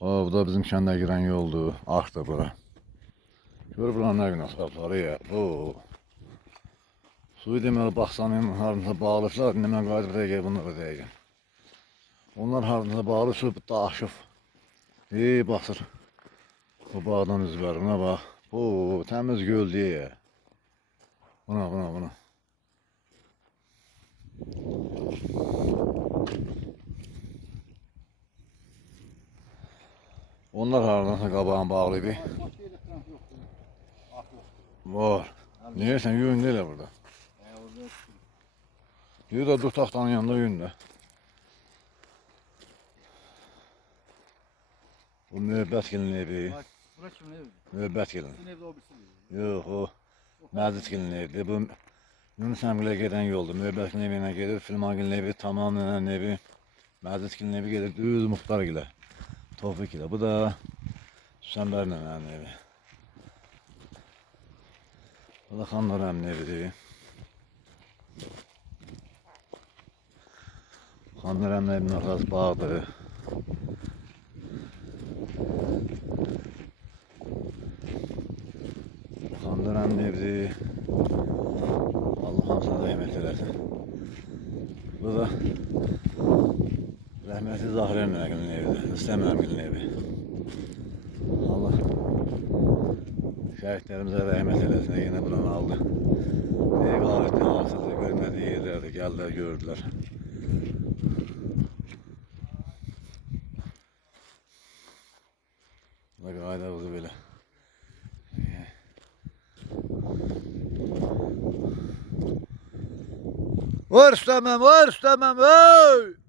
Bu da bizim kəndə girən yoldur. Arxda bura. Gör bura nə gün asfaltları ya. Suyu deməli baxsanın harınsa bağlıqlar. Nə mən qayıdıb deyək bunları deyək. Onlar harınsa bağlı su daşıb. Basır. Bu bağdan üzbərinə bax. Bu təmiz göl deyə. Buna. Onlar haradansa qabağın bağlıydı. Var. Niye sen yuyun değil burada? Yuyu da dur taxtanın yanında yuyun da. Bu müebbət gelin evi. Bura kimin evi? Müebbət gelin. Sizin evde o birisi. Yox o. Məzid gelin evi. Bu Yunus əmrilə gedən yoldur. Müebbət gelin evinə gedir. Filman gelin evi, tamamlanan evi. Məzid gelin evi gedir. Düz Muxtar gilə. Tofik gilə. Bu da Süsənbər nənənin evi. Bu da Xanlar əmin evidir. Xanlar əmin evinin arxası bağdır. Xanlar əmin evidir. Allah hamısına rəhmət eləsin. Bu da rəhmətli Zahirə nənənin evidir. İstəm əminin evi. Allah şəhidlərimizə rəhmət eləsin. Yenə buranı aldı. Qafətli hasılı görmədiyi yerlərdə gəldilər, gördülər. Buna qayda buzu belə. Var üstəməm, var üstəməm, ey!